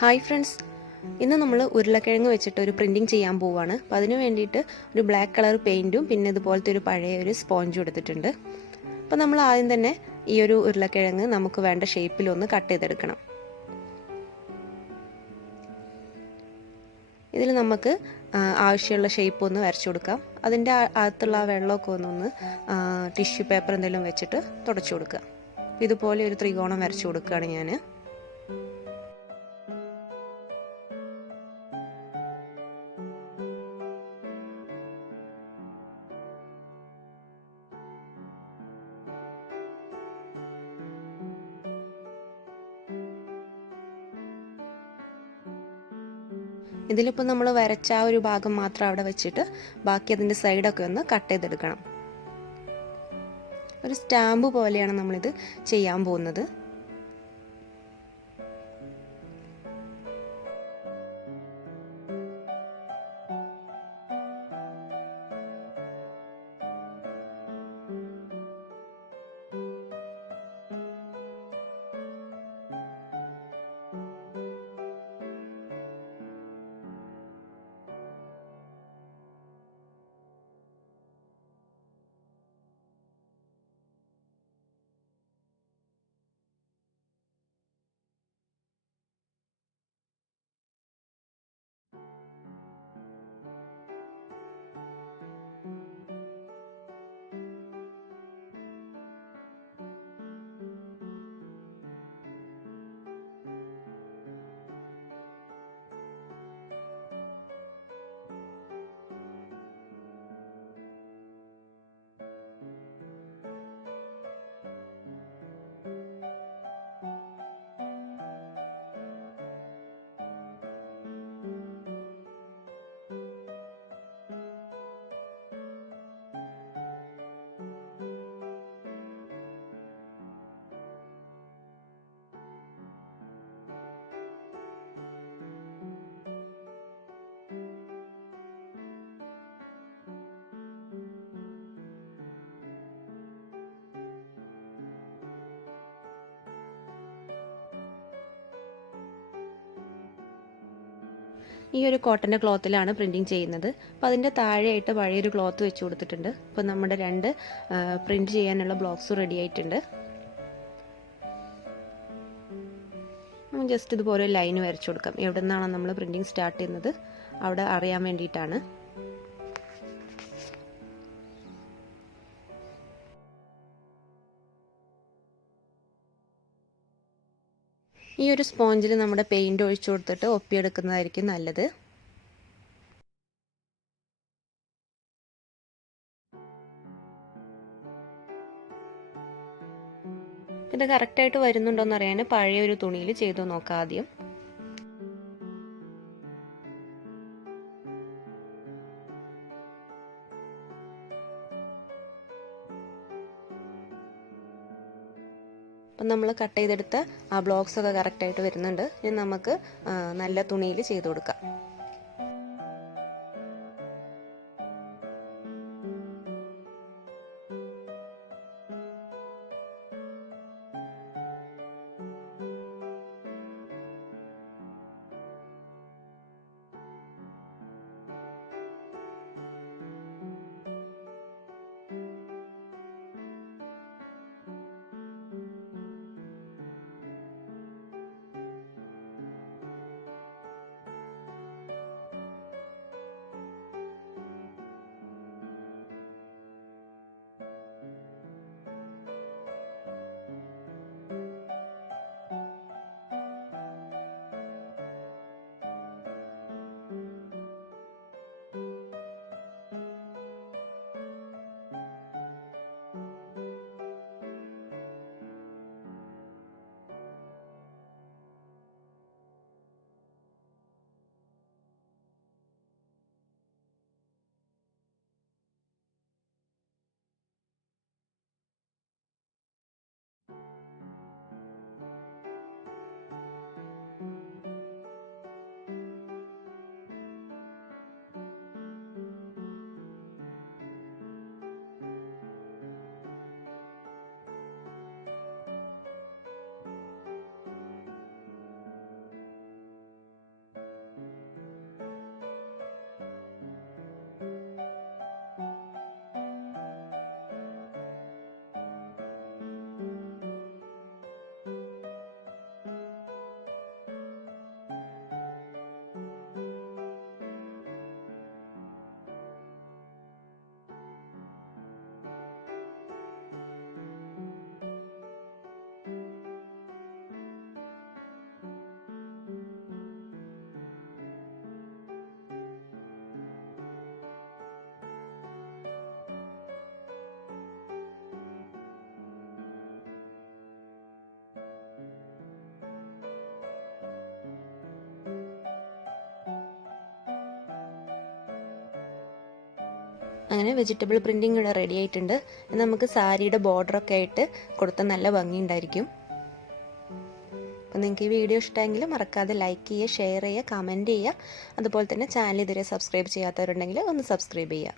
Hi friends, ഇന്ന് നമ്മൾ ഉരുളക്കിഴങ്ങ് വെച്ചിട്ട് ഒരു പ്രിൻറ്റിങ് ചെയ്യാൻ പോവുകയാണ്. അപ്പോൾ അതിന് വേണ്ടിയിട്ട് ഒരു ബ്ലാക്ക് കളർ പെയിൻറ്റും പിന്നെ ഇതുപോലത്തെ ഒരു പഴയ ഒരു സ്പോഞ്ചും എടുത്തിട്ടുണ്ട്. അപ്പോൾ നമ്മൾ ആദ്യം തന്നെ ഈ ഒരു ഉരുളക്കിഴങ്ങ് നമുക്ക് വേണ്ട ഷേപ്പിലൊന്ന് കട്ട് ചെയ്തെടുക്കണം. ഇതിൽ നമുക്ക് ആവശ്യമുള്ള ഷേപ്പ് ഒന്ന് വരച്ചു കൊടുക്കാം. അതിൻ്റെ അകത്തുള്ള ആ വെള്ളമൊക്കെ ഒന്ന് ടിഷ്യൂ പേപ്പർ എന്തെങ്കിലും വെച്ചിട്ട് തുടച്ചു കൊടുക്കുക. ഇതുപോലെ ഒരു ത്രികോണം വരച്ചു കൊടുക്കുകയാണ് ഞാൻ. ഇതിലിപ്പോൾ നമ്മൾ വരച്ച ആ ഒരു ഭാഗം മാത്രം അവിടെ വെച്ചിട്ട് ബാക്കി അതിൻ്റെ സൈഡൊക്കെ ഒന്ന് കട്ട് ചെയ്തെടുക്കണം. ഒരു സ്റ്റാമ്പ് പോലെയാണ് നമ്മളിത് ചെയ്യാൻ പോകുന്നത്. ഈ ഒരു കോട്ടൻ്റെ ക്ലോത്തിലാണ് പ്രിൻറ്റിങ് ചെയ്യുന്നത്. അപ്പോൾ അതിൻ്റെ താഴെയായിട്ട് പഴയൊരു ക്ലോത്ത് വെച്ച് കൊടുത്തിട്ടുണ്ട്. അപ്പോൾ നമ്മുടെ രണ്ട് പ്രിൻറ്റ് ചെയ്യാനുള്ള ബ്ലോക്സ് റെഡി ആയിട്ടുണ്ട്. ജസ്റ്റ് ഇതുപോലെ ലൈൻ വരച്ചു കൊടുക്കാം. എവിടെ നിന്നാണ് നമ്മൾ പ്രിൻറ്റിങ് സ്റ്റാർട്ട് ചെയ്യുന്നത് അവിടെ അറിയാൻ വേണ്ടിയിട്ടാണ്. ഈ ഒരു സ്പോഞ്ചിൽ നമ്മുടെ പെയിൻറ് ഒഴിച്ചു കൊടുത്തിട്ട് ഒപ്പിയെടുക്കുന്നതായിരിക്കും നല്ലത്. ഇത് കറക്റ്റായിട്ട് വരുന്നുണ്ടോയെന്ന് അറിയാൻ പഴയ ഒരു തുണിയിൽ ചെയ്തു നോക്കാം ആദ്യം. അപ്പം നമ്മൾ കട്ട് ചെയ്തെടുത്ത ആ ബ്ലോക്സ് ഒക്കെ കറക്റ്റായിട്ട് വരുന്നുണ്ട്. ഇനി നമുക്ക് നല്ല തുണിയിൽ ചെയ്ത് കൊടുക്കാം. അങ്ങനെ വെജിറ്റബിൾ പ്രിൻറ്റിങ് ഇവിടെ റെഡി ആയിട്ടുണ്ട്. നമുക്ക് സാരിയുടെ ബോർഡറൊക്കെ ആയിട്ട് കൊടുത്താൽ നല്ല ഭംഗിയുണ്ടായിരിക്കും. അപ്പോൾ നിങ്ങൾക്ക് ഈ വീഡിയോ ഇഷ്ടമെങ്കിൽ മറക്കാതെ ലൈക്ക് ചെയ്യുക, ഷെയർ ചെയ്യുക, കമൻറ്റ് ചെയ്യുക. അതുപോലെ തന്നെ ചാനൽ ഇതുവരെ സബ്സ്ക്രൈബ് ചെയ്യാത്തവരുണ്ടെങ്കിൽ ഒന്ന് സബ്സ്ക്രൈബ് ചെയ്യുക.